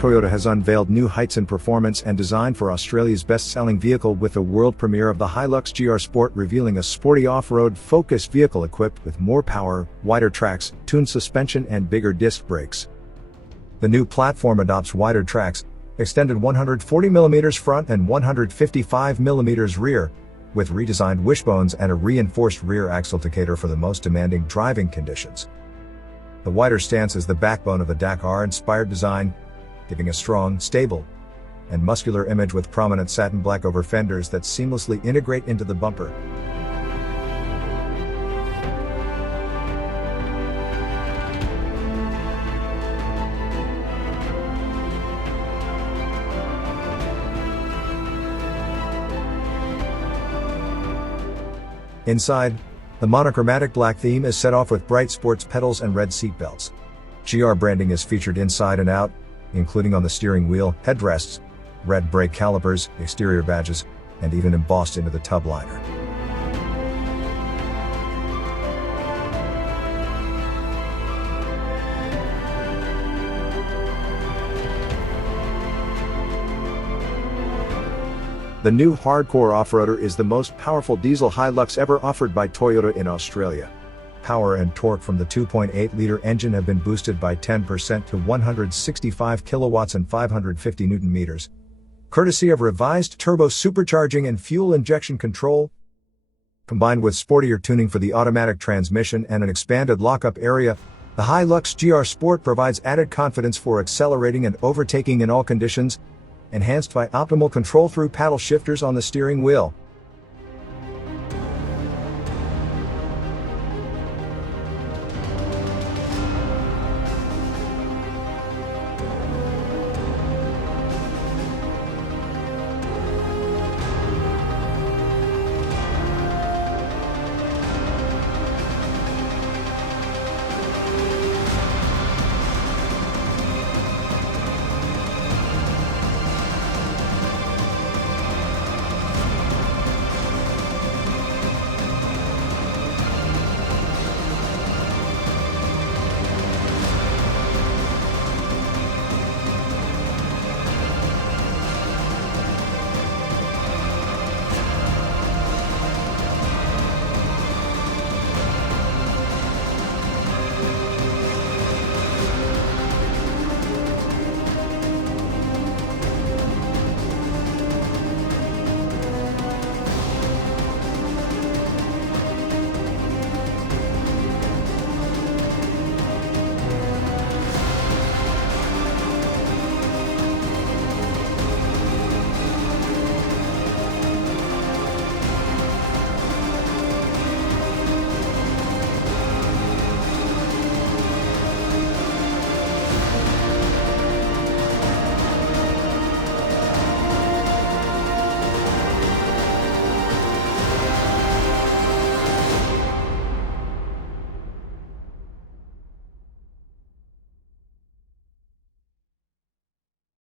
Toyota has unveiled new heights in performance and design for Australia's best-selling vehicle with the world premiere of the HiLux GR Sport, revealing a sporty off-road focused vehicle equipped with more power, wider tracks, tuned suspension and bigger disc brakes. The new platform adopts wider tracks, extended 140mm front and 155mm rear, with redesigned wishbones and a reinforced rear axle to cater for the most demanding driving conditions. The wider stance is the backbone of the Dakar-inspired design, giving a strong, stable, and muscular image with prominent satin black over fenders that seamlessly integrate into the bumper. Inside, the monochromatic black theme is set off with bright sports pedals and red seat belts. GR branding is featured inside and out, including on the steering wheel, headrests, red brake calipers, exterior badges, and even embossed into the tub liner. The new hardcore off-roader is the most powerful diesel HiLux ever offered by Toyota in Australia. Power and torque from the 2.8-liter engine have been boosted by 10% to 165 kilowatts and 550 Nm, courtesy of revised turbo supercharging and fuel injection control. Combined with sportier tuning for the automatic transmission and an expanded lockup area, the HiLux GR Sport provides added confidence for accelerating and overtaking in all conditions, enhanced by optimal control through paddle shifters on the steering wheel.